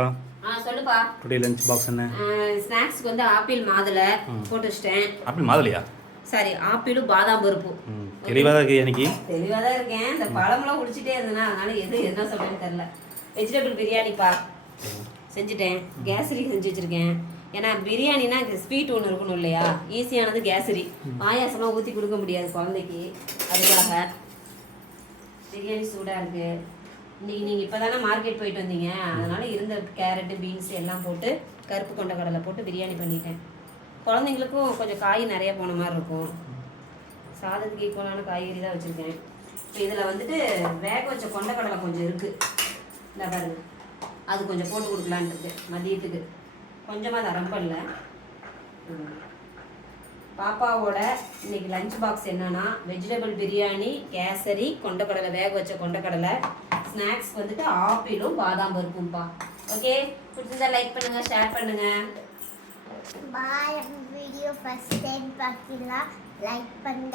அக்கா சொல்லுப்பா. Today lunch box என்ன? ஸ்நாக்ஸ்க்கு வந்து ஆப்பிள் மாதுளை போட்டு வச்சிட்டேன். ஆப்பிள் மாதுளையா? சாரி, ஆப்பிளும் பாதாம் பருப்பு. தெளிவாக தான் இருக்கு. எனக்கு தெளிவாக தான் இருக்கேன். இந்த பழமெல்லாம் குடிச்சிட்டே இருந்தேன்னா அதனால என்ன சொல்றேன்னு தெரியல. வெஜிடபிள் பிரியாணிப்பா செஞ்சுட்டேன். கேசரி செஞ்சு வச்சிருக்கேன். ஏன்னா பிரியாணினா ஸ்வீட் ஒன்று இருக்கணும் இல்லையா? ஈஸியானது கேசரி. பாயாசமாக ஊற்றி கொடுக்க முடியாது குழந்தைக்கு. அதுக்காக பிரியாணி சூடாக இருக்குது. இன்னைக்கு நீங்கள் இப்போ தானே மார்க்கெட் போயிட்டு வந்தீங்க, அதனால இருந்த கேரட்டு பீன்ஸ் எல்லாம் போட்டு கருப்பு கொண்ட கடலை போட்டு பிரியாணி பண்ணிட்டேன். குழந்தைங்களுக்கும் கொஞ்சம் காய் நிறைய போன மாதிரி இருக்கும். சாதத்துக்கு ஈக்குவலான காய்கறி தான் வச்சுருக்கேன். இப்போ இதில் வந்துட்டு வேக வச்ச கொண்ட கடலை கொஞ்சம் இருக்குது. இந்த பாருங்க, அது கொஞ்சம் போட்டு கொடுக்கலான்ட்டு இருக்கு மதியத்துக்கு. கொஞ்சமாக தான், ரொம்ப இல்லை. பாப்பாவோட இன்னைக்கு லஞ்ச் பாக்ஸ் என்னன்னா வெஜிடபிள் பிரியாணி, கேசரி, கொண்டக்கடலை, வேக வச்ச கொண்டக்கடலை. ஸ்நாக்ஸ் வந்துட்டு ஆப்பிளும் பாதாம் பருப்பும்பா. ஓகே, பிடிச்சிருந்தா லைக் பண்ணுங்க, ஷேர் பண்ணுங்க. பாய். வீடியோ ஃபர்ஸ்ட் டைம் பார்க்கீங்களா? லைக் பண்ணுங்க.